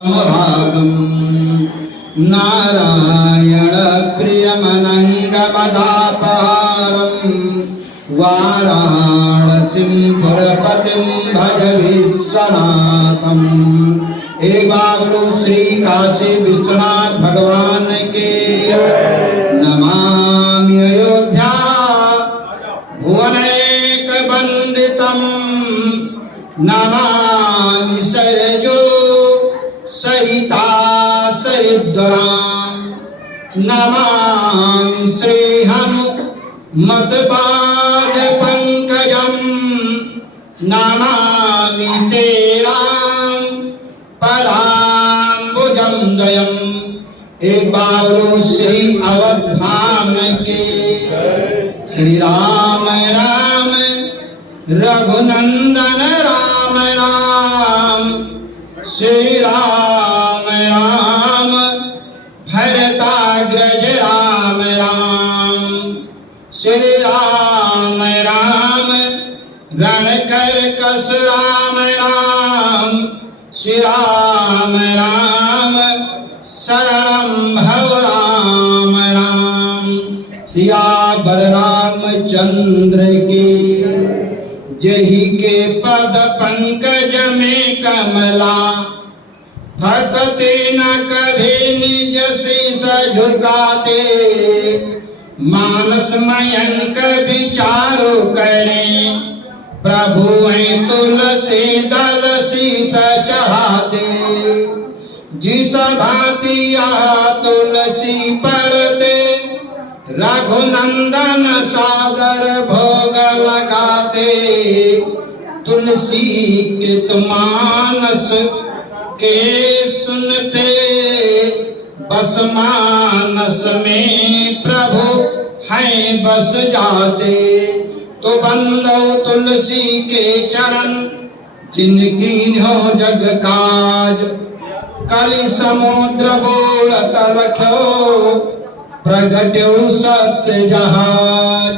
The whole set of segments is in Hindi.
भागं नारायण प्रियमनङ्गमदापहारं वाराणसीं पुरपतिं भज विश्वनाथं। एक बार बोलो श्री काशी विश्वनाथ भगवान के। नमामि अयोध्या भुवनैक वन्दितं, नमामि सरजू सहिता सहिद्वरां, नमामि श्रीहनुमत्पाद पंकजं, नमामि ते पदाम्बुजं द्वयम्। एक बार श्री अवधाम के। श्री राम राम रघुनंदन राम राम, श्री राम राम भरताग्रज राम राम, श्री राम राम रणकर्कश राम राम, श्री राम राम शरणं भव राम राम। सियावर रामचंद्र के। जही के पद पंकज में कमला, थकते न कभी निज शीस झुकाते। मानस मयंक विचारो करें, प्रभु हैं तुलसी दल शीस चढ़ाते। जिस भांति तुलसी परते, रघुनंदन सादर भोग लगाते। तुलसी कृत मानस के सुनते, बस मानस में प्रभु हैं बस जाते। तो बंदो तुलसी के चरण, जिनकी हो जग काज। कलि समुद्र बोलत रखो, प्रगट्यो सत्य जहाज।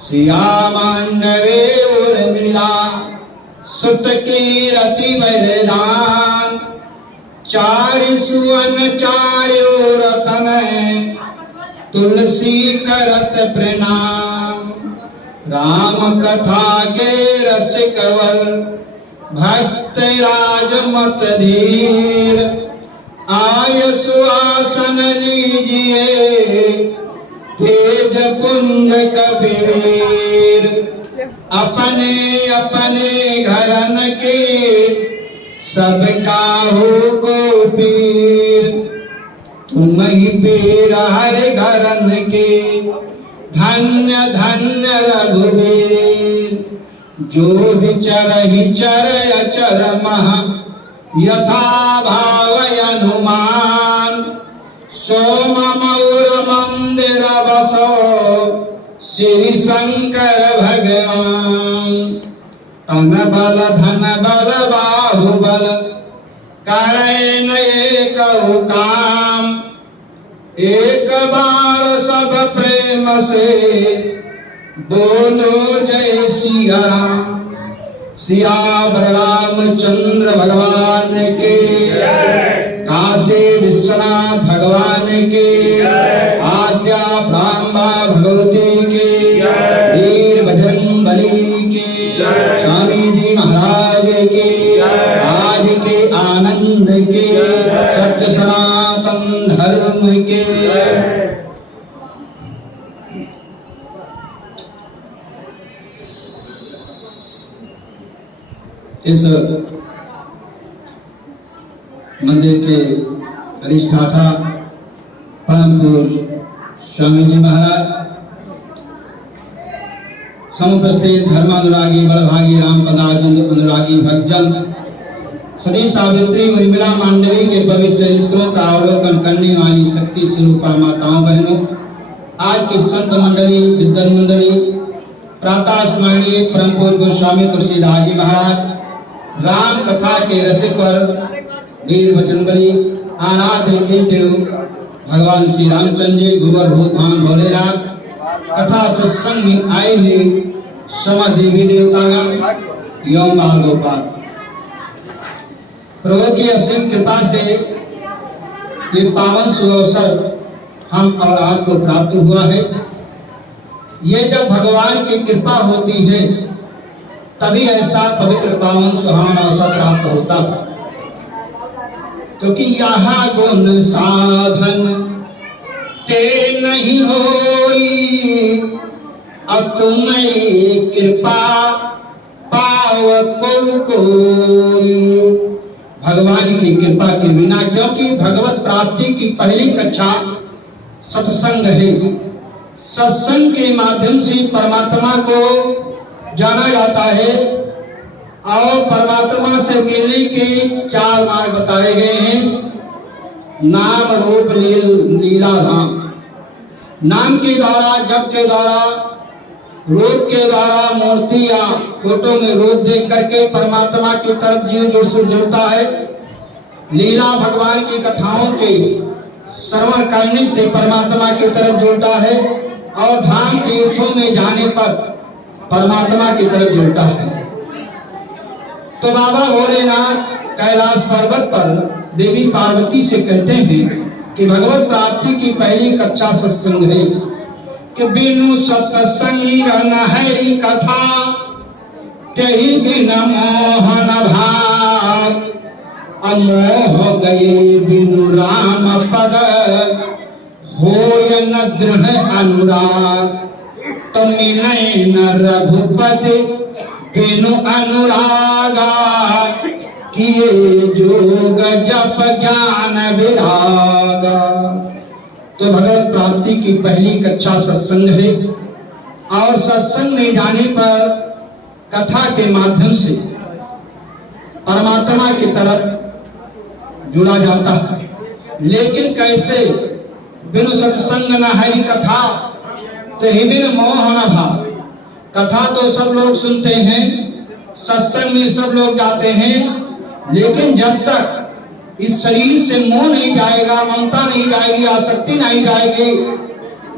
सियामान्यवे उर्मिला, सुत कीरति वरदान। चारि सुवन चार्यो रतन, तुलसी करत प्रणाम। राम कथा के रसिक वर, भक्त राजमत धीर। आय सुआसन लीजिए, तेज पुंज कबीर। अपने अपने घरन के, सब काहू को पीर। तुम ही पीर हर घरन के, धन्य धन्य रघुवीर। जो विचर ही चर अचर महा, यथा भाव हनुमान। सोम मौर मंदिर बसो, श्री शंकर भगवान। तन बल धन बल बाहुबल, करें एक काम। एक बार सब प्रेम से, बोलो जय सिया राम। सियावर रामचंद्र भगवान के। काशी विश्वनाथ भगवान के। आद्या ब्रह्मा भगवती के। वीर बजरंग बली के। स्वामी जी महाराज के। आज के आनंद के, सत्य सनातन धर्म के। इस मंदिर के अधिष्ठाता परम पूज्य स्वामी जी महाराज, समुपस्थित धर्मानुरागी बलभागी राम पदार्थ अनुरागी भक्तजन, सती सावित्री उर्मिला मांडवी के पवित्र चरित्रों का अवलोकन करने वाली शक्ति स्वरूपा माताओं बहनों, आज की संत मंडली विद्वान मंडली, प्रातः स्मरणीय परम पूज्य गोस्वामी तुलसीदास जी महाराज, राम कथा के रसिक पर वीर बजरंगबली, आराध्य भगवान श्री रामचंद्र जी, गुरुवर भूत धाम भोलेनाथ, कथा सत्संग में आए हुए सम देवी देवतागण एवं बाल गोपाल, प्रभु की असीम कृपा से ये पावन सुअवसर हम और आपको प्राप्त हुआ है। ये जब भगवान की कृपा होती है तभी ऐसा पवित्र पावन सुहावना अवसर प्राप्त होता है, क्योंकि यहाँ गुण साधन ते नहीं होई, अब तुम्हारी कृपा पाव कोई। भगवान की कृपा के बिना, क्योंकि भगवत प्राप्ति की पहली कक्षा सत्संग है। सत्संग के माध्यम से परमात्मा को जाना जाता है और परमात्मा से मिलने के 4 मार्ग बताए गए हैं। नाम रूप लीला धाम। नाम के द्वारा, जप के द्वारा, रूप के द्वारा मूर्ति या फोटो में रूप देख करके परमात्मा की तरफ जीव जुड़ता है। लीला भगवान की कथाओं के श्रवण करने से परमात्मा की तरफ जुड़ता है और धाम तीर्थों में जाने पर परमात्मा की तरफ जुड़ता है। तो बाबा भोलेनाथ कैलाश पर्वत पर देवी पार्वती से कहते हैं कि भगवत प्राप्ति की पहली कक्षा सत्संग है कि बिनु सत्संग न है कथा, तेहि बिन मोहन भाग। अमोह गए बिनु राम पद, होय न दृढ़ अनुराग। तुमिनै न रघुपति बिनु अनुरागा, किए जोग जप ज्ञान विरागा। तो भगवत प्राप्ति की पहली कक्षा सत्संग है और सत्संग में जाने पर कथा के माध्यम से परमात्मा की तरफ जुड़ा जाता है। लेकिन कैसे? बिनु सत्संग न है कथा, तो ही बिन मोह न भाव। कथा तो सब लोग सुनते हैं, सत्संग में सब लोग जाते हैं, लेकिन जब तक इस शरीर से मोह नहीं जाएगा, ममता नहीं जाएगी, आसक्ति नहीं जाएगी,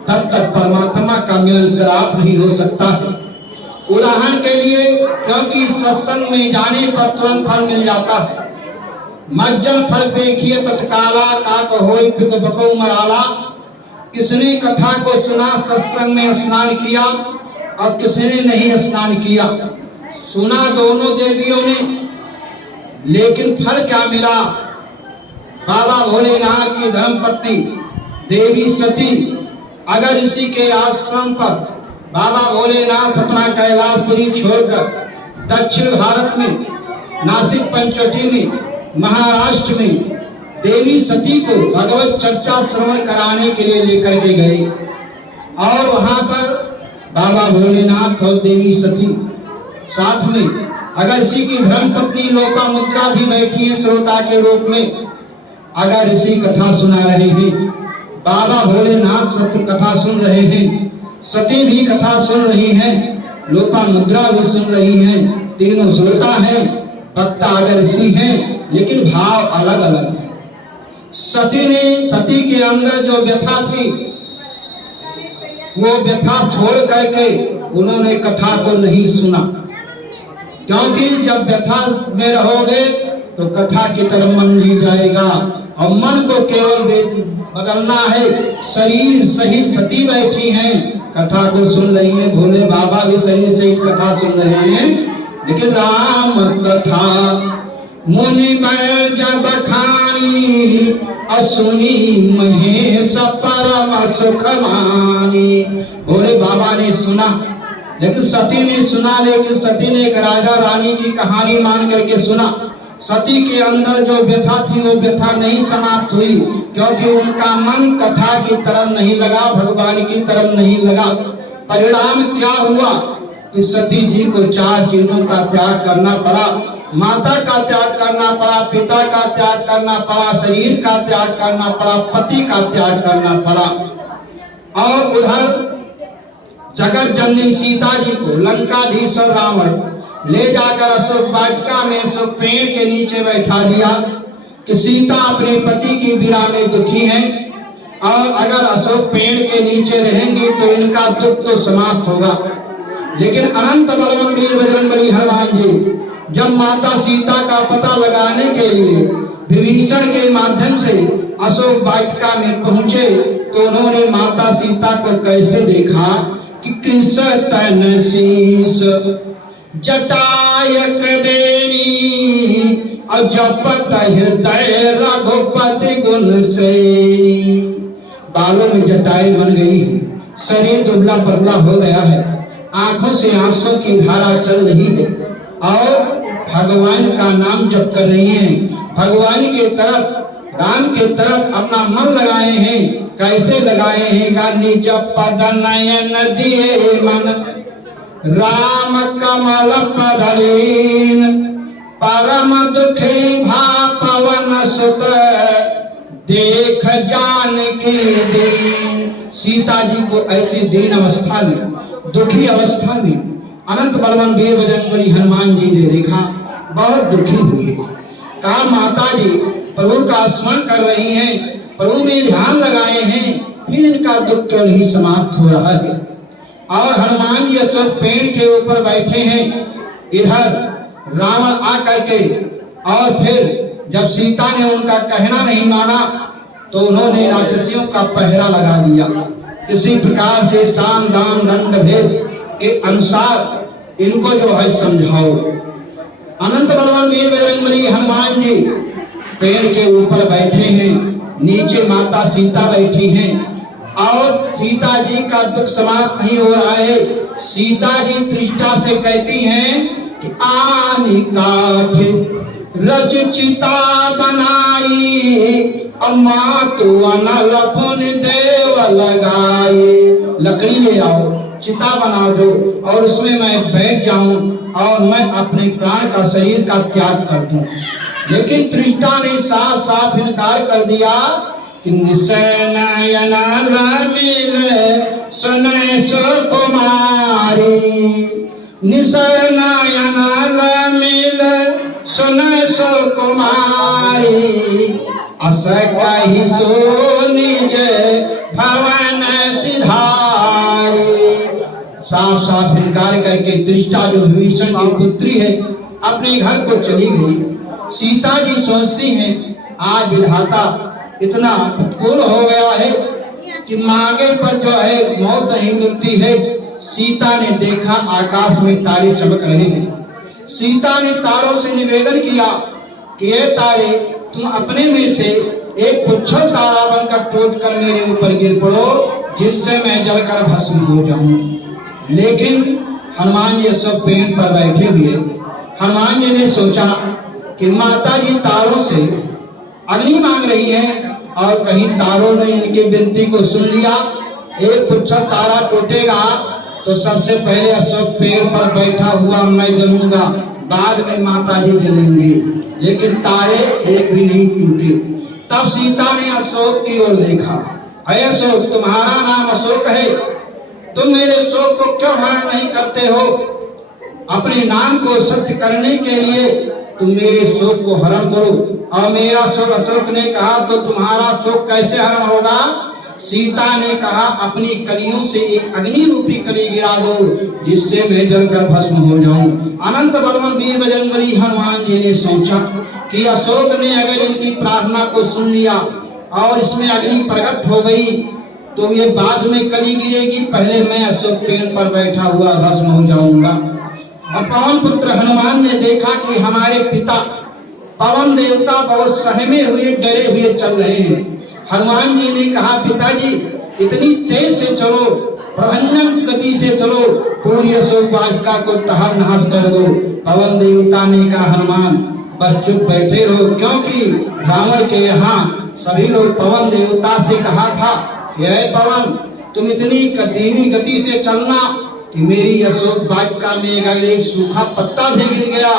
तब तक परमात्मा का मिलन प्राप्त नहीं हो सकता है। उदाहरण के लिए, क्योंकि सत्संग में जाने पर तुरंत फल मिल जाता है। मज्जन फल पेखिए तत्काला, काक होई पिक बको मराला। किसने कथा को सुना, सत्संग में स्नान किया, और किसने नहीं स्नान किया। सुना दोनों देवियों ने, लेकिन फल क्या मिला? बाबा भोलेनाथ की धर्मपत्नी देवी सती अगर इसी के आश्रम पर बाबा भोलेनाथ अपना कैलाशपुरी छोड़कर दक्षिण भारत में, नासिक पंचवटी में, महाराष्ट्र में देवी सती को भगवत चर्चा श्रवण कराने के लिए लेकर के गए और वहां पर बाबा भोलेनाथ और देवी सती साथ में, अगर इसी की धर्मपत्नी लोपामुद्रा भी बैठी है श्रोता के रूप में, अगर इसी कथा सुना रहे हैं, बाबा भोलेनाथ सत्य कथा सुन रहे हैं, सती भी कथा सुन रही हैं, लोपामुद्रा भी सुन रही हैं, तीनों श्रोता हैं, वक्ता अगर इसी हैं, लेकिन भाव अलग अलग है। सती के अंदर जो व्यथा थी, वो व्यथा छोड़ करके उन्होंने कथा को नहीं सुना, क्योंकि जब व्यथा में रहोगे तो कथा की तरफ मन नहीं जाएगा और मन को केवल बदलना है। शरीर सहित सती बैठी हैं, कथा को सुन रही हैं, भोले बाबा भी शरीर सहित कथा सुन रहे हैं, लेकिन राम कथा मुनि बैठ जब खानी, असुनी महेश परम सुख मानी। भोले बाबा ने सुना, लेकिन सती ने सुना, लेकिन सती ने एक राजा रानी की कहानी मान करके सुना। सती के अंदर जो व्यथा थी वो व्यथा नहीं समाप्त हुई, क्योंकि उनका मन कथा की तरफ नहीं लगा, भगवान की तरफ नहीं लगा। परिणाम क्या हुआ कि सती जी को 4 चीजों का त्याग करना पड़ा। माता का त्याग करना पड़ा, पिता का त्याग करना पड़ा, शरीर का त्याग करना पड़ा, पति का त्याग करना पड़ा। और उधर जगत जननी सीता जी को लंकाधीश्वर रावण ले जाकर अशोक वाटिका में अशोक पेड़ के नीचे बैठा दिया कि सीता अपने पति की विरह में दुखी हैं और अगर अशोक पेड़ के नीचे रहेंगी तो इनका दुख तो समाप्त होगा। लेकिन अनंत बलवंत वीर बजरंगबली हनुमान जी जब माता सीता का पता लगाने के लिए विभीषण के माध्यम से अशोक वाटिका में पहुंचे तो उन्होंने माता सीता को कैसे देखा कि कृष्ण तन शीस जटायक देनी और जपत हृदय रघुपति गुण से। बालों में जटाएं बन गई है, शरीर दुबला पतला हो गया है, आंखों से आंसू की धारा चल रही है और भगवान का नाम जप कर रही हैं। भगवान के तरफ, राम के तरफ अपना मन लगाए हैं। कैसे लगाए हैं? का निज पद नयन दिए मन, राम कमल पधलीन, परम दुखी भा पवन सुत, देख जान की दीन। सीता जी को ऐसी दीन अवस्था में, दुखी अवस्था में अनंत बलवान वीर बजरंगबली हनुमान जी ने देखा, बहुत दुखी हुए। कहा माता जी प्रभु का स्मरण कर रही हैं, प्रभु में ध्यान लगाए हैं, फिर इनका दुख क्यों नहीं समाप्त हो रहा है। और हनुमान जी अशोक पेड़ के ऊपर बैठे हैं, इधर रावण आ करके, और फिर जब सीता ने उनका कहना नहीं माना तो उन्होंने राक्षसियों का पहरा लगा दिया। इसी प्रकार से साम दाम दंड भेद के अनुसार इनको जो है समझाओ। अनंत बलवान वीर बजरंगबली हनुमान जी पेड़ के ऊपर बैठे हैं, नीचे माता सीता बैठी हैं और सीता जी का दुख समाप्त नहीं हो रहा है। सीता जी तृष्णा से कहती हैं कि आनी काठ रच चिता बनाई, अम्मा तो अनलपुन देव लगाए। लकड़ी ले आओ, चिता बना दो और उसमें मैं बैठ जाऊं और मैं अपने प्राण का, शरीर का त्याग कर दूं। लेकिन तृष्णा ने साफ साफ इनकार कर दिया कि निशय नयन रमिल सुनय सुकुमारी, निशय नयन रमिल सुनय सुकुमारी, अस कहि सो निज भवन सिधारी। साफ साफ इनकार करके तृष्णा जो विभीषण की पुत्री है अपने घर को चली गई। सीता जी सोचती हैं आज विधाता इतना प्रतिकूल हो गया है कि मांगे पर जो है मौत नहीं मिलती है। सीता ने देखा आकाश में तारे चमक रहे हैं। सीता ने तारों से निवेदन किया कि ये तारे तुम अपने में से एक पुच्छर तारा बनकर टूट कर मेरे ऊपर गिर पड़ो, जिससे मैं जलकर भस्म हो जाऊं। लेकिन हनुमान जी सब पेड़ पर बैठे हुए, हनुमान जी ने सोचा कि माता जी तारों से अग्नि मांग रही है और कहीं तारों ने इनकी विनती को सुन लिया। एक पुच्छर तारा टूटेगा तो सबसे पहले अशोक पेड़ पर बैठा हुआ मैं जलूंगा, बाद में माता जी जलेंगे। लेकिन तारे एक भी नहीं टूटे। तब सीता ने अशोक की ओर देखा, अरे अशोक तुम्हारा नाम अशोक है, तुम मेरे शोक को क्यों हरण नहीं करते हो? अपने नाम को सत्य करने के लिए तुम मेरे शोक को हरण करो। और मेरा शोक, अशोक ने कहा, तो तुम्हारा शोक कैसे हरण होगा? सीता ने कहा अपनी कलियों से एक अग्नि रूपी कली गिरा दो, जिससे मैं जलकर भस्म हो जाऊं। अनंत बलवान वीर बजरंगबली हनुमान जी ने सोचा कि अशोक ने अगर इनकी प्रार्थना को सुन लिया और इसमें अग्नि प्रकट हो गई तो ये बाद में कली गिरेगी, पहले मैं अशोक पेड़ पर बैठा हुआ भस्म हो जाऊंगा। और पवन पुत्र हनुमान ने देखा कि हमारे पिता पवन देवता बहुत सहमे हुए, डरे हुए चल रहे हैं। हनुमान जी ने कहा पिताजी इतनी तेज से चलो, प्रभंजन गति से चलो, पूरी अशोक वाटिका को तहस नहस कर दो। पवन देवता ने कहा हनुमान बस चुप बैठे रहो, क्योंकि रावण के यहाँ सभी लोग पवन देवता से कहा था कि हे पवन तुम इतनी धीमी गति से चलना कि मेरी अशोक वाटिका में अगर एक सूखा पत्ता भी गिर गया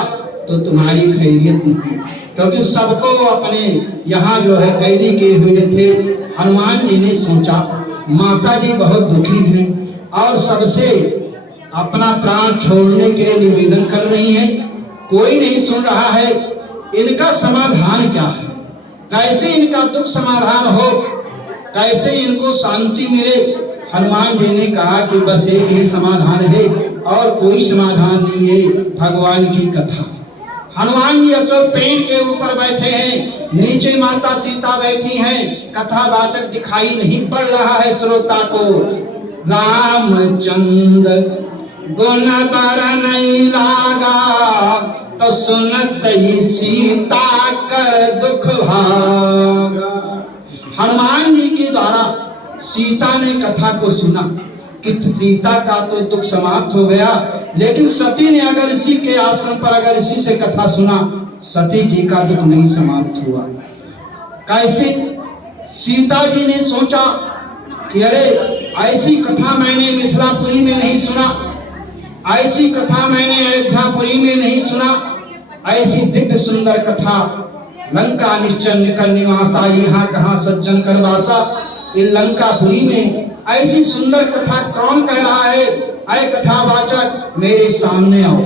तो तुम्हारी खैरियत नहीं, क्योंकि सबको अपने यहाँ जो है कैदी किए हुए थे। हनुमान जी ने सोचा माता जी बहुत दुखी हैं और सबसे अपना प्राण छोड़ने के लिए निवेदन कर रही हैं, कोई नहीं सुन रहा है, इनका समाधान क्या है? कैसे इनका दुख समाधान हो, कैसे इनको शांति मिले? हनुमान जी ने कहा कि बस एक ही समाधान है और कोई समाधान नहीं है, भगवान की कथा। हनुमान जी अशोक पेड़ के ऊपर बैठे हैं, नीचे माता सीता बैठी हैं। कथावाचक दिखाई नहीं पड़ रहा है श्रोता को। रामचंद्र गुण बरनई लागा, तो सुनत ही सीता कर दुख भागा। हनुमान जी के द्वारा सीता ने कथा को सुना कि सीता का तो दुख समाप्त हो गया, लेकिन सती ने अगर इसी के आश्रम पर अगर इसी से कथा सुना, सती जी का दुख नहीं समाप्त हुआ। कैसे? सीता जी ने सोचा कि अरे ऐसी कथा मैंने मिथिलापुरी में नहीं सुना, ऐसी कथा मैंने अयोध्यापुरी में नहीं सुना, ऐसी दिव्य सुंदर कथा लंका निश्चल निकल निवासा, यहाँ कहाँ सज्जन कर वासा। इन लंकापुरी में ऐसी सुंदर कथा कौन कह रहा है? अय कथावाचक मेरे सामने आओ।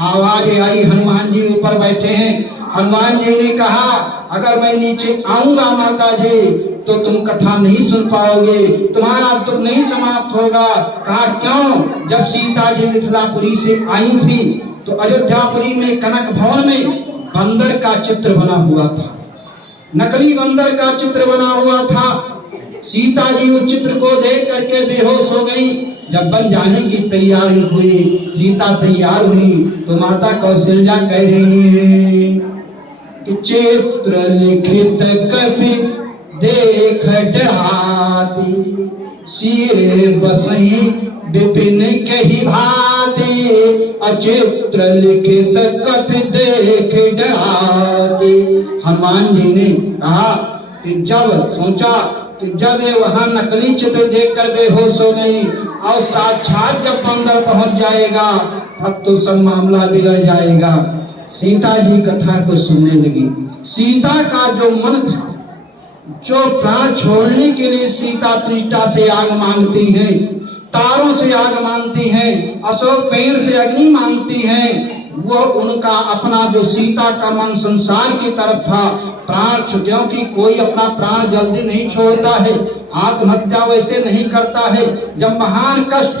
आवाज आई, हनुमान जी ऊपर बैठे हैं। हनुमान जी ने कहा अगर मैं नीचे आऊंगा माता जी तो तुम कथा नहीं सुन पाओगे, तुम्हारा दुख नहीं समाप्त होगा। कहा क्यों? जब सीता जी मिथिलापुरी से आई थी तो अयोध्यापुरी में कनक भवन में बंदर का चित्र बना हुआ था, नकली बंदर का चित्र बना हुआ था। सीता जी उस चित्र को देख करके बेहोश हो गई। जब बन जाने की तैयारी हुई, सीता तैयार हुई तो माता कौशल्या कह रही है कि चित्र लिखित कवि देख डराती, सिर बसही विपिन कही भाती, अचित्र लिखित कवि देख डराती। हनुमान जी ने कहा कि जब सोचा कि जब ये वहां नकली चित्र देखकर बेहोश हो गई और साक्षात जब बंदर पहुंच जाएगा तब तो सब मामला बिगड़ जाएगा। सीता जी कथा को सुनने लगी। सीता का जो मन था, जो प्राण छोड़ने के लिए सीता त्रिष्टा से आग मांगती हैं, तारों से आग मांगती हैं, अशोक पेड़ से अग्नि मांगती हैं, वो उनका अपना जो सीता का मन संसार की तरफ था, प्राण क्योंकि कोई अपना प्राण जल्दी नहीं छोड़ता है, आत्महत्या वैसे नहीं करता है। जब महान कष्ट,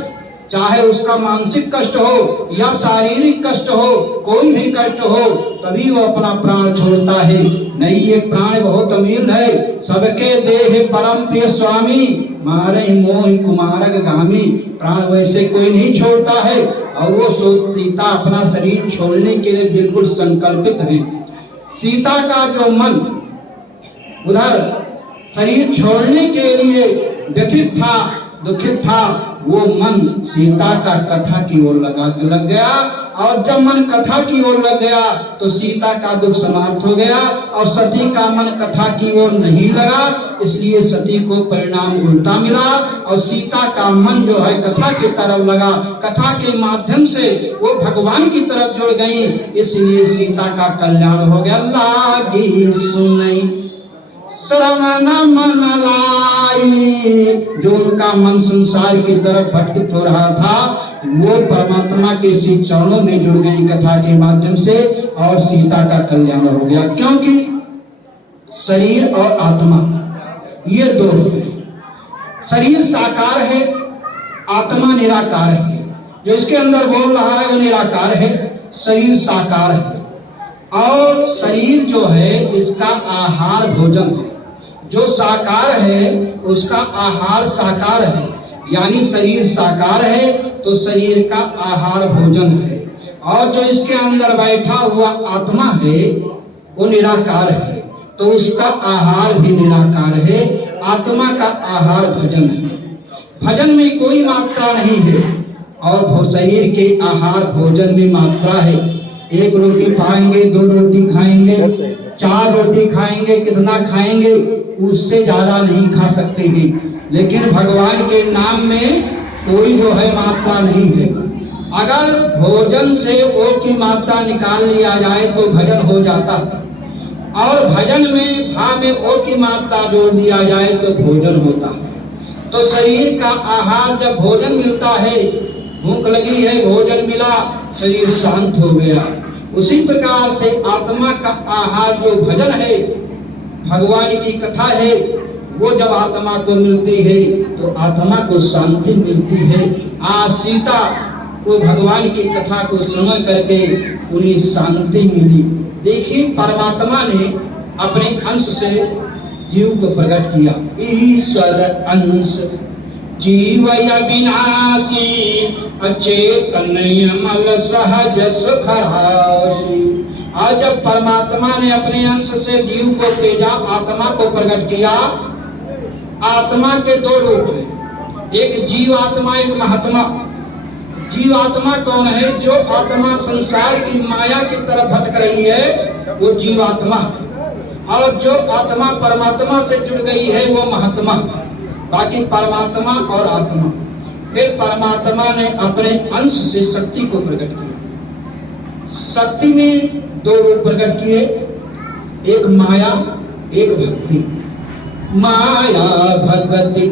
चाहे उसका मानसिक कष्ट हो या शारीरिक कष्ट हो, कोई भी कष्ट हो, तभी वो अपना प्राण छोड़ता है। नहीं, ये प्राण बहुत अमीर है, सबके देह परम प्रिय स्वामी, मारे मोहि कुमारक गामी। प्राण वैसे कोई नहीं छोड़ता है और वो सीता अपना शरीर छोड़ने के लिए बिल्कुल संकल्पित है। सीता का जो मन उधर शरीर छोड़ने के लिए व्यथित था, दुखित था, वो मन सीता का कथा की ओर लग गया। और जब मन कथा की ओर लग गया तो सीता का दुख समाप्त हो गया और सती का मन कथा की ओर नहीं लगा, इसलिए सती को परिणाम उल्टा मिला और सीता का मन जो है कथा की तरफ लगा। कथा के माध्यम से वो भगवान की तरफ जुड़ गई, इसलिए सीता का कल्याण हो गया। लागी सुनई श्रवण मन लाई, जो उनका मन संसार की तरफ भटकित हो रहा था वो परमात्मा के श्री चरणों में जुड़ गई कथा के माध्यम से और सीता का कल्याण हो गया। क्योंकि शरीर और आत्मा ये दो, शरीर साकार है, आत्मा निराकार है। जो इसके अंदर बोल रहा है वो निराकार है, शरीर साकार है। और शरीर जो है इसका आहार भोजन है, जो साकार है उसका आहार साकार है। यानी शरीर साकार है तो शरीर का आहार भोजन है, और जो इसके अंदर बैठा हुआ आत्मा है वो निराकार है, तो उसका आहार भी निराकार है। आत्मा का आहार भजन है, भजन में कोई मात्रा नहीं है, और शरीर के आहार भोजन में मात्रा है। एक रोटी खाएंगे, दो रोटी खाएंगे, चार रोटी खाएंगे, कितना खाएंगे उससे ज्यादा नहीं खा सकते हैं। लेकिन भगवान के नाम में कोई जो है मात्रा नहीं है। अगर भोजन से ओ की मात्रा निकाल लिया जाए तो भजन हो जाता है, और भजन में भा में ओ की मात्रा जोड़ दिया जाए तो भोजन होता है। तो शरीर का आहार जब भोजन मिलता है, भूख लगी है, भोजन मिला, शरीर शांत हो गया। उसी प्रकार से आत्मा का आहार जो भजन है, भगवान की कथा है, वो जब आत्मा को मिलती है तो आत्मा को शांति मिलती है। आज सीता को भगवान की कथा को सुन करके उन्हें शांति मिली। देखिए परमात्मा ने अपने अंश से जीव को प्रकट किया। ईश्वर अंश जीव अविनाशी अचेतनय मल सहज सुख राशि। आज जब परमात्मा ने अपने अंश से जीव को भेजा, आत्मा को प्रकट किया, आत्मा के दो रूप हैं, एक जीवात्मा एक महात्मा। जीवात्मा कौन है? जो आत्मा संसार की माया की तरफ भटक रही है वो जीवात्मा, और जो आत्मा परमात्मा से जुड़ गई है वो महात्मा। बाकी परमात्मा और आत्मा। फिर परमात्मा ने अपने अंश से शक्ति को प्रकट किया। शक्ति में दो रूप प्रकट किए, एक माया एक भक्ति। माया भगति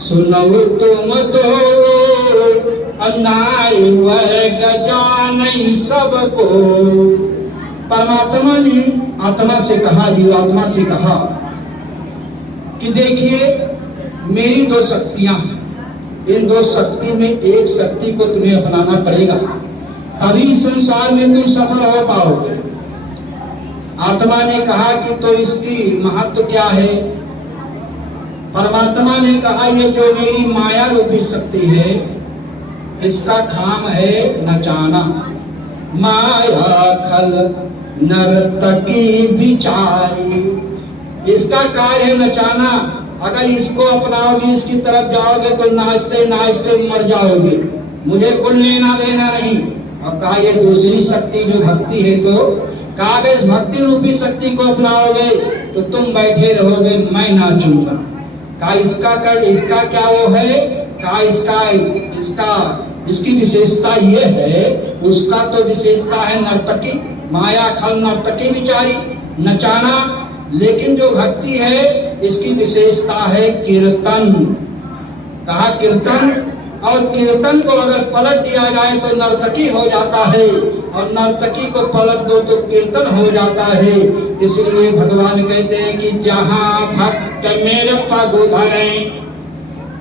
सुनो तुम दो, अन्याय वर्ग जाने सबको। परमात्मा ने आत्मा से कहा, जीवात्मा से कहा कि देखिए मेरी दो शक्तियां हैं, इन दो शक्ति में एक शक्ति को तुम्हें अपनाना पड़ेगा, तभी संसार में तुम सफल हो पाओगे। आत्मा ने कहा कि तो इसकी महत्व क्या है? परमात्मा ने कहा ये जो मेरी माया रूपी शक्ति है इसका काम है नचाना। माया खल नर्तकी बिचारी, इसका कार्य है नचाना। अगर इसको अपनाओगे, इसकी तरफ जाओगे तो नाचते नाचते मर जाओगे, मुझे कुछ लेना देना नहीं। अब कहा ये दूसरी शक्ति जो भक्ति है, तो कहा इस भक्ति रूपी शक्ति को अपनाओगे तो तुम बैठे रहोगे, मैं नाचूंगा। कहा इसका कर, इसका क्या वो है? कहा इसकी विशेषता ये है, उसका तो विशेषता है नर्तकी, माया खल नर्तकी बिचारी, नचाना। लेकिन जो भक्ति है इसकी विशेषता है कीर्तन। कहा कीर्तन, और कीर्तन को अगर पलट दिया जाए तो नर्तकी हो जाता है, और नर्तकी को पलट दो तो कीर्तन हो जाता है। इसलिए भगवान कहते हैं कि जहाँ भक्त मेरे पग धरे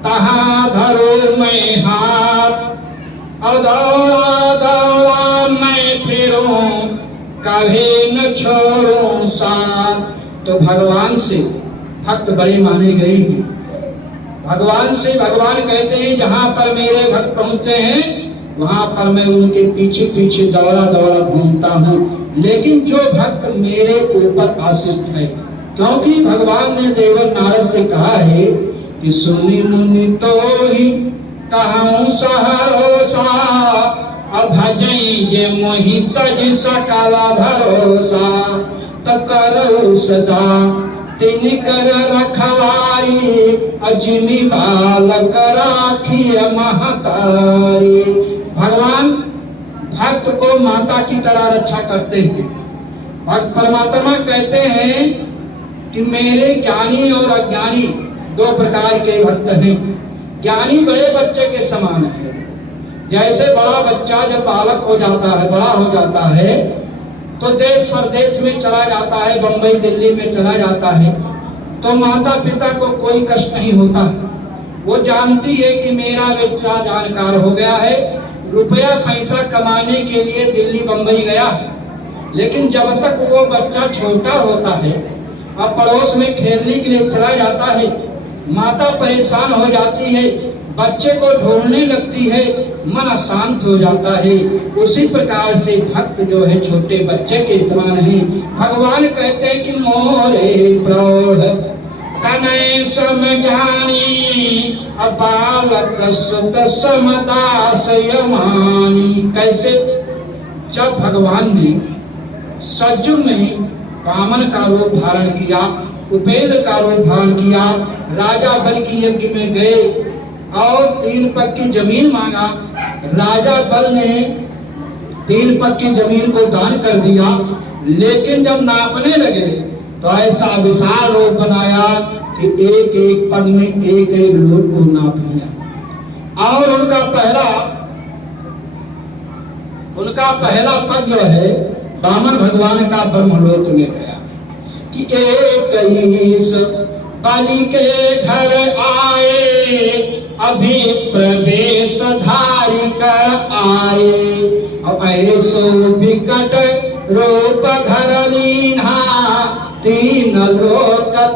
तहाँ धरो मैं हाथ, और दौड़ा दौड़ा मैं फिरूं कभी न छोड़ूं साथ। तो भगवान से भक्त बड़े माने गए हैं। भगवान से भगवान कहते हैं जहां पर मेरे भक्त पहुंचते हैं वहां पर मैं उनके पीछे पीछे दौड़ा दौड़ा घूमता हूँ। लेकिन जो भक्त मेरे ऊपर आश्रित है, क्योंकि भगवान ने देवर नारद से कहा है कि सुनी मुनि तो ही कहूँ सहरोसा, अब भजई ये मोहि तज सकला भरोसा, तो करो सदा तिन कर रखवारी, अजनी बालक राखिय महतारी। भगवान भक्त को माता की तरह रक्षा करते हैं। भक्त परमात्मा कहते हैं कि मेरे ज्ञानी और अज्ञानी दो प्रकार के भक्त हैं। ज्ञानी बड़े बच्चे के समान है। जैसे बड़ा बच्चा जब बालक हो जाता है, बड़ा हो जाता है, तो देश परदेश में चला जाता है, बंबई दिल्ली में चला जाता है, तो माता पिता को कोई कष्ट नहीं होता। वो जानती है कि मेरा बच्चा जानकार हो गया है, रुपया पैसा कमाने के लिए दिल्ली बंबई गया। लेकिन जब तक वो बच्चा छोटा होता है और पड़ोस में खेलने के लिए चला जाता है, माता परेशान हो जाती है, बच्चे को ढूंढने लगती है, मन अशांत हो जाता है। उसी प्रकार से भक्त जो है छोटे बच्चे के समान है। भगवान कहते हैं कि मोरे प्रौढ़ तनय समज्ञानी, बालक सुत समदास यमानी। कैसे? जब भगवान ने सज्जु में वामन का रूप धारण किया, उपेंद्र का रूप धारण किया, राजा बल की यज्ञ में गए और 3 पग की जमीन मांगा। राजा बल ने 3 पग की जमीन को दान कर दिया। लेकिन जब नापने लगे तो ऐसा विशाल रूप बनाया कि एक एक पग में एक एक लोक को नाप लिया। और उनका पहला पग जो है वामन भगवान का ब्रह्मलोक में गया कि एक ईश बलि के घर आए, अभी प्रवेश धारी कर आए, और ऐसो विकट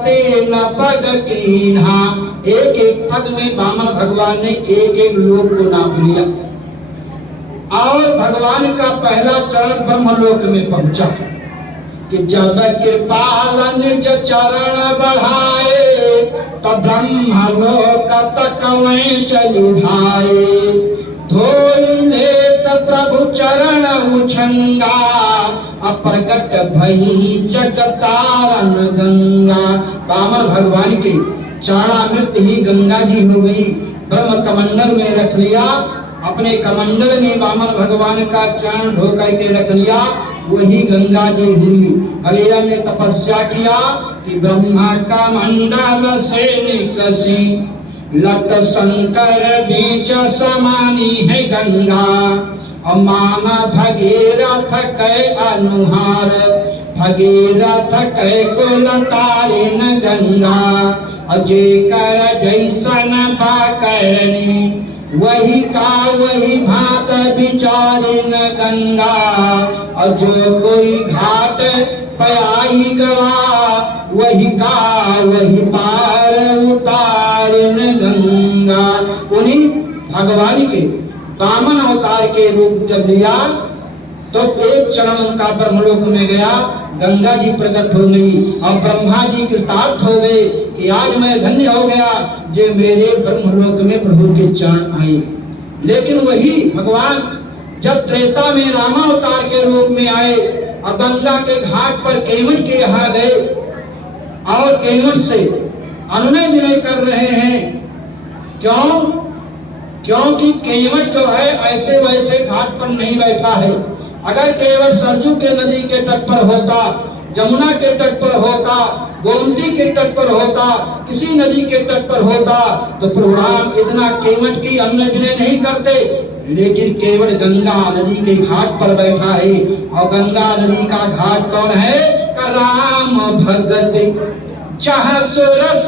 तेन पग कीन्हा। एक एक पग में वामन भगवान ने एक एक लोक को नाप लिया और भगवान का पहला चरण ब्रह्मलोक में पहुंचा कि जब कृपाल निज चरण बढ़ाए तब ब्रह्मलोक तक में चली धाये। धोई लेत प्रभु चरण उछंगा अप्रगट भई जगतारन गंगा। वामन भगवान के चरणामृत ही गंगा जी हो गई। ब्रह्म कमंडल में रख लिया, अपने कमंडल में वामन भगवान का चरण धो करके रख लिया, वही गंगा जी हुई। अलिया ने तपस्या किया कि ब्रह्मा का मंडल से निकसी लट शंकर बीच समानी है गंगा। माना भगीरथ कै अनुहार भगीरथ कै कुल तारिन गंगा। अजय कर जैसन बाकरनी वही का वही भात विचारिन गंगा। और जो कोई घाट पयाई गवा वही का वही पार उतारिन गंगा। उन्हीं भगवान के वामन अवतार के रूप जब लिया तो एक चरण उनका ब्रह्मलोक में गया, गंगा जी प्रकट हो गई और ब्रह्मा जी कृतार्थ हो गए कि आज मैं धन्य हो गया जो मेरे ब्रह्मलोक में प्रभु के चरण आए। लेकिन वही भगवान जब त्रेता में रामावतार के रूप में आए और गंगा के घाट पर केवट के यहाँ गए और केवट से अनुनय विनय कर रहे हैं। क्यों? क्योंकि केवट जो है ऐसे वैसे घाट पर नहीं बैठा है। अगर केवट सरजू के नदी के तट पर होता, जमुना के तट पर होता, गोमती के तट पर होता, किसी नदी के तट पर होता तो प्रभु राम इतना केवट की अनुनय विनय नहीं करते। लेकिन केवट गंगा नदी के घाट पर बैठा है और गंगा नदी का घाट कौन है? राम भगत जहाँ सुरस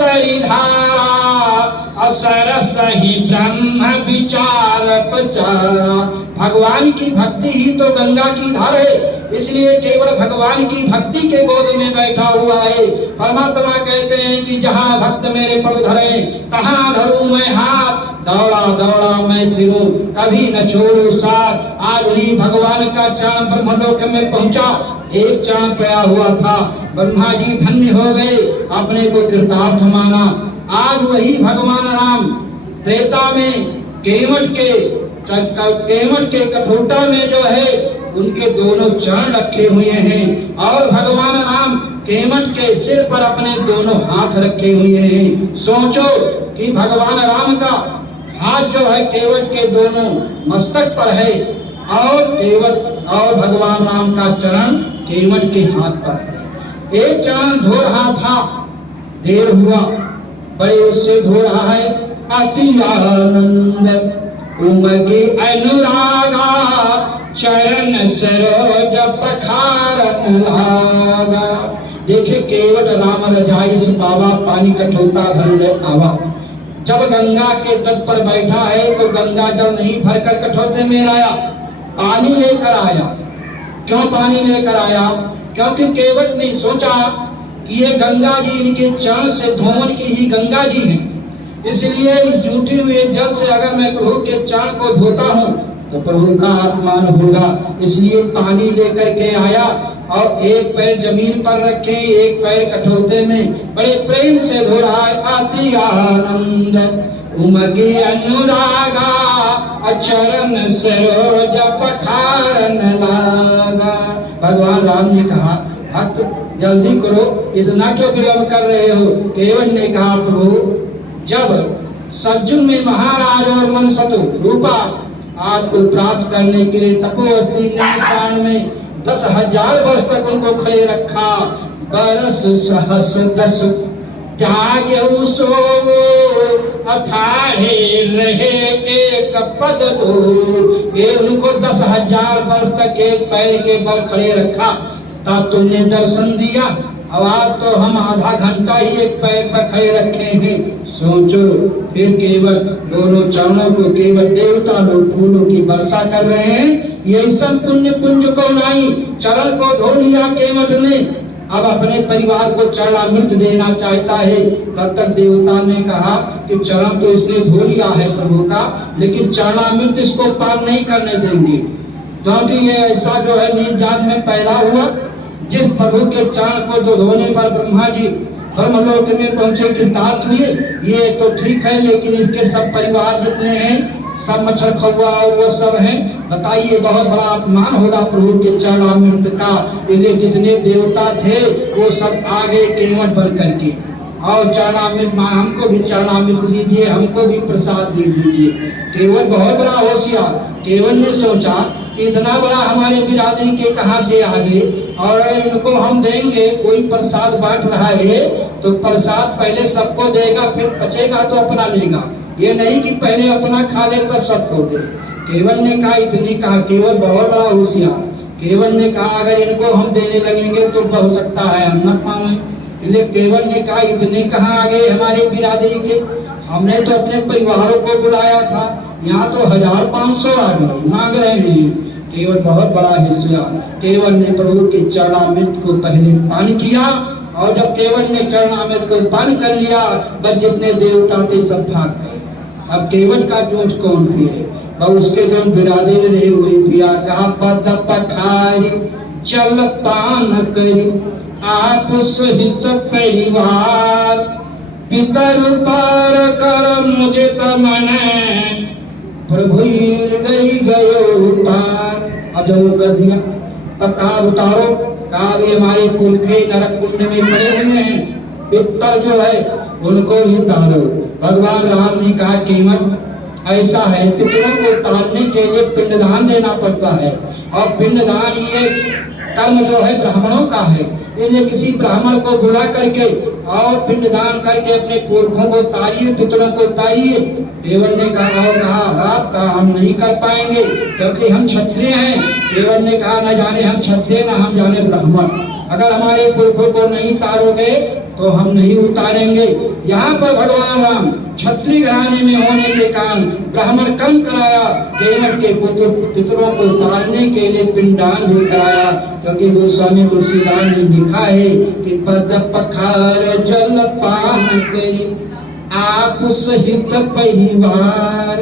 असरस ही ब्रह्म विचार पचारा। भगवान की भक्ति ही तो गंगा की धार है, इसलिए केवल भगवान की भक्ति के गोद में बैठा हुआ है। परमात्मा कहते हैं कि जहाँ भक्त मेरे पग धरे कहाँ धरूं मैं हाथ, दौड़ा दौड़ा मैं फिरूं कभी न छोड़ू साथ। आज उन्हीं भगवान का चरण ब्रह्मलोक में पहुंचा, एक चरण पया हुआ था, ब्रह्मा जी धन्य हो गए, अपने को कृतार्थ माना। आज वही भगवान राम त्रेता में केवट के कठोटा में जो है उनके दोनों चरण रखे हुए हैं और भगवान राम केवट के सिर पर अपने दोनों हाथ रखे हुए हैं। सोचो कि भगवान राम का हाथ जो है केवट के दोनों मस्तक पर है और भगवान राम का चरण केवट के हाथ पर है। एक चरण धो रहा था, देर हुआ, बड़े उससे धो रहा है, अति आनंद उमगे अनुरागा चरण सरोज पखारन लागा। देखे केवट राम रजाई से बाबा पानी कठोता भर ले आवा। जब गंगा के तट पर बैठा है तो गंगा जल नहीं भरकर कठोते में आया, पानी लेकर आया। क्यों पानी लेकर आया? क्योंकि केवट ने सोचा कि ये गंगा जी इनके चरण से धोवन की ही गंगा जी है, इसलिए इस जूटे हुए जल से अगर मैं प्रभु के चरण को धोता हूँ तो प्रभु का अपमान होगा। इसलिए पानी लेकर के आया और एक पैर जमीन पर रखे, एक पैर कठोते में, बड़े प्रेम से धो रहा है। अति आनंद उमगे अनुरागा चरण सरोज पखारन लागा। भगवान राम ने कहा, भक्त जल्दी करो, इतना क्यों विलंब कर रहे हो? केवट ने कहा, प्रभु जब सज्जन में महाराज और मनसतु रूपा आपको प्राप्त करने के लिए तपोवती निशान में 10,000 वर्ष तक उनको खड़े रखा, बरस सहस 10 त्याग उसो अथारे रहे एक पद दो। ये उनको 10,000 वर्ष तक एक पैर के बल खड़े रखा, तब तुमने दर्शन दिया। अब आज तो हम आधा घंटा ही एक पैर पर खड़े रखे हैं। सोचो, फिर केवल दोनों चरणों को केवल देवता लोग फूलों की वर्षा कर रहे हैं। यही सब पुण्य पुंज को नहीं, चरण को धो लिया केवट ने अब अपने परिवार को चरणामृत देना चाहता है। तब तक देवता ने कहा कि चरण तो इसने धो लिया है प्रभु का, लेकिन चरणामृत इसको पान नहीं करने देंगे, क्योंकि ये ऐसा जो है नीच जात में पैदा हुआ। जिस प्रभु के चरण को धोने पर ब्रह्मा जी ब्रह्मलोक में पहुंचे कृतार्थ हुए, ये तो ठीक है, लेकिन इसके सब परिवार जितने हैं सब मच्छर खौआ और वो सब हैं। बताइए बहुत बड़ा अपमान होगा प्रभु के चरणामृत का। इसलिए जितने देवता थे वो सब आगे केवट बन करके और चरणामृत हमको भी चरणामृत लीजिए, हमको भी प्रसाद दे दीजिए। केवट बहुत बड़ा होशियार, केवट ने सोचा कि इतना बड़ा हमारे बिरादरी के कहाँ से आ गए और इनको हम देंगे, कोई प्रसाद बांट रहा है तो प्रसाद पहले सबको देगा, फिर बचेगा तो अपना लेगा, ये नहीं कि पहले अपना खा ले तब सबको दे। केवल ने कहा इतनी कहा, केवल बहुत बड़ा होशियार, केवल ने कहा अगर इनको हम देने लगेंगे तो हो सकता है हम न पाए। इसलिए केवल ने कहा इतने कहाँ आ गए हमारे बिरादरी के, हमने तो अपने परिवारों को बुलाया था, यहाँ तो 1500 आ गए मांग रहे हैं। केवल बहुत बड़ा हिस्सा, केवल ने प्रभु के चरणामृत को पहले पान किया और जब केवल ने चरणामृत को पान कर लिया बस जितने देवता थे सब भाग गए। अब केवल का चोट कौन पिए, और उसके जो बिरादरी रहे हुए पिया। कहा पद पखारी जल पान करी आप सहित परिवार, पितर पार कर मुझे तमन प्रभु गई गयो पार। अब जब वो कर दिया तब कहा उतारो, कहा भी हमारे कुल के नरक कुंड में पड़े हुए हैं, पितर जो है उनको ही उतारो। भगवान राम ने कहा कीमत ऐसा है, पितरों को उतारने के लिए पिंडदान देना पड़ता है और पिंडदान ये कर्म जो है ब्राह्मणों का है। इसलिए किसी ब्राह्मण को बुला करके और पिंडदान करके अपने पुरखों को उतारिए, पितरों को उतारिए। केवल ने कहा आप कहा हम नहीं कर पाएंगे क्योंकि हम क्षत्रिय हैं। केवल ने कहा न जाने हम क्षत्रिय न हम जाने ब्राह्मण, अगर हमारे पुरखों को नहीं उतारोगे तो हम नहीं उतारेंगे। यहाँ पर भगवान राम क्षत्रिय घराने में होने के कारण ब्राह्मण कर्म कराया, केवल के पुत्र पितरों को उतारने के लिए पिंडदान भी कराया। क्योंकि गोस्वामी तुलसीदास ने लिखा है कि पद पखार जल पान करी आप सहित परिवार,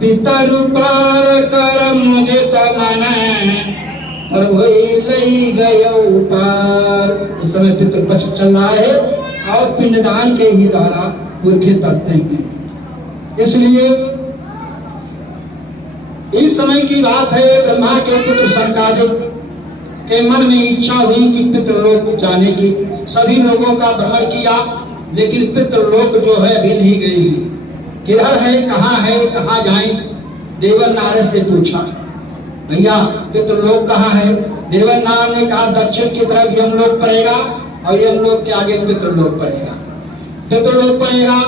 पितर पार कर मुझे तमन प्रभु लई गयो पार। इस समय पितृपक्ष चल रहा है और पिंडदान के ही द्वारा पुरखे तरते हैं। इसलिए इस समय की बात है, ब्रह्मा के पुत्र शंकादिक के मन में इच्छा हुई कि पितृलोक जाने की। सभी लोगों का भ्रमण किया लेकिन पितृलोक जो है अभी नहीं गई। किधर है, कहाँ जाएं? देवर नारद से पूछा भैया पितृलोक कहाँ है? देवर नारद ने कहा दक्षिण की तरफ यमलोक पड़ेगा और यमलोक के आगे पितृलोक पड़ेगा। पितृलोक पड़ेगा।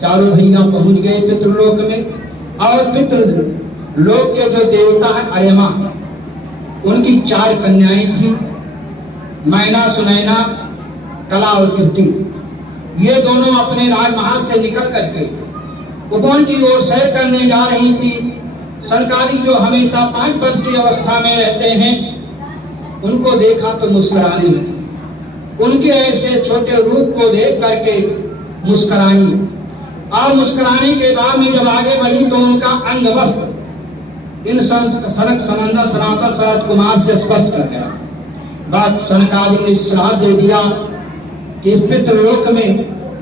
चारों भैया पहुंच गए पितृलोक में और पितृलोक के जो देवता है अयमा, उनकी 4 कन्याएं थी, मैना सुनैना कला और कीर्ति। ये दोनों अपने राजमहल से निकल करके उपवन की ओर सैर करने जा रही थी। सरकारी जो हमेशा 5 वर्ष की अवस्था में रहते हैं उनको देखा तो मुस्कुराने लगी। उनके ऐसे छोटे रूप को देख करके मुस्कुराई और मुस्कुराने के बाद में जब आगे बढ़ी तो उनका अंग वस्त्र इन सनक सनंदन सनातन शरद कुमार से स्पर्श कर गया। बात सनकादि ने श्राप दे दिया कि इस पितृलोक में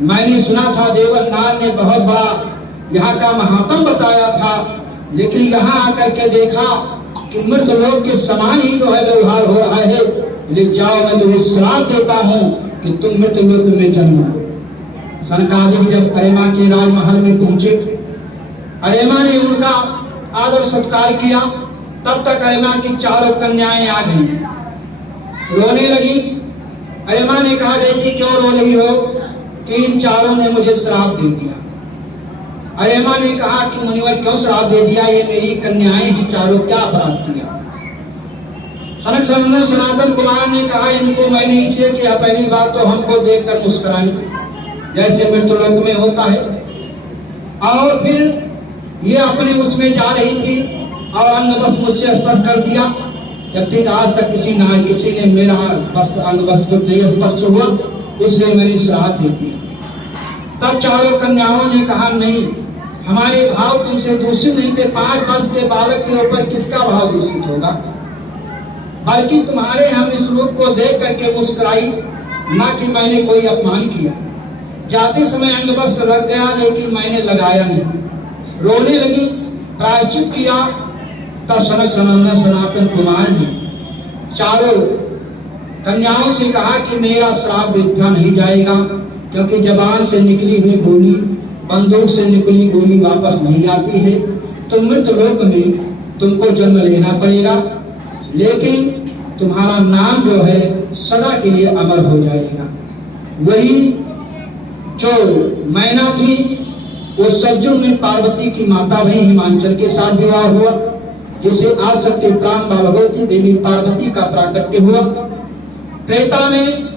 मैंने सुना था देवर नारद ने बहुत बड़ा यहाँ का महात्म बताया था, लेकिन यहाँ आकर के देखा कि मृत लोक के समान ही जो है व्यवहार हो रहा है। लेकिन जाओ मैं तुम्हें श्राप देता हूँ कि तुम मृत लोक में जन्मो। सनकादिक जब अरेमा के राजमहल में पहुंचे, अरेमा ने उनका आदर सत्कार किया। तब तक अरेमा की 4 कन्याएं आ गई, रोने लगी। अरेमा ने कहा बेटी क्यों रो रही हो? कि इन 4 ने मुझे श्राप दे दिया। अरेमा ने कहा कि मुनिवर क्यों श्राप दे दिया? ये मेरी कन्याएं ही 4 क्या अपराध किया? सनक सनंदन सनातन कुमार ने कहा इनको मैंने इसे किया, पहली बात तो हमको देखकर मुस्कुराई जैसे मृत्युलोक में होता है, और फिर ये अपने उसमें जा रही थी और अंगवश मुझसे स्पर्श कर दिया। जब तक आज तक किसी ने मेरा अंग वस्त्र नहीं स्पर्श हुआ, इसलिए मैंने श्राप दे दिया। तब चारों कन्याओं ने कहा, नहीं, हमारे भाव तुमसे दूषित नहीं थे। 5 वर्ष के बालक के ऊपर किसका भाव दूषित होगा? बल्कि तुम्हारे हम इस रूप को देख करके मुस्कुराई, ना कि मैंने कोई अपमान किया। जाते समय अंग वस्त्र लग गया, लेकिन मैंने लगाया नहीं। रोने लगी, प्रायश्चित किया। तब सनक सनातन कुमार ने चारों कन्याओं से कहा कि मेरा श्राप वृथा नहीं जाएगा, क्योंकि जबान से निकली हुई गोली, बंदूक से निकली गोली वापस नहीं आती है। तो मृत लोक में तुमको जन्म लेना पड़ेगा, लेकिन तुम्हारा नाम जो है सदा के लिए अमर हो जाएगा। वही जो मैना थी, वो सज्जन में पार्वती की माता वही हिमांचल के साथ विवाह हुआ, जिसे आज शक्ति प्राण भगवती देवी पार्वती का प्राकट्य हुआ। त्रेता में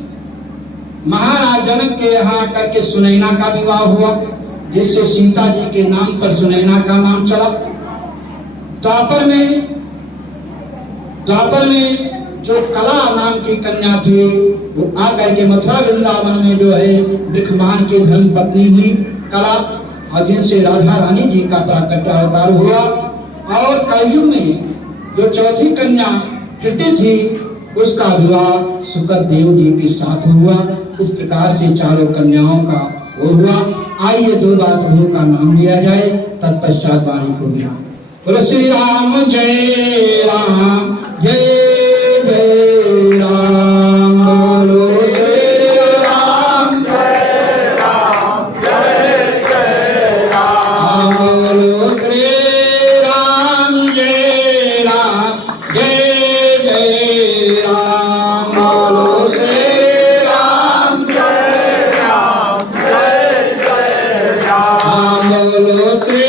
महाराज जनक के यहाँ करके सुनैना का विवाह हुआ, जिससे सीता जी के नाम पर सुनैना का नाम चला। द्वापर में जो कला नाम की कन्या थी, वो आकर के मथुरा वृंदावन में जो है वृषभान की धर्म पत्नी हुई कला, और जिनसे राधा रानी जी का प्राकट्य अवतार हुआ। और कलयुग में जो चौथी कन्या कृति थी, उसका विवाह सुकदेव जी के साथ हुआ। इस प्रकार से चारों कन्याओं का वो हुआ। आइए 2 बार प्रभु का नाम लिया जाए, तत्पश्चात वाणी को विराम। बोलो श्री राम जय राम, जय जय राम। बोलो श्री राम जय राम, जय जय राम। बोलो श्री राम जय राम, जय जय राम। बोलो श्री राम जय राम, जय जय राम। बोलो श्री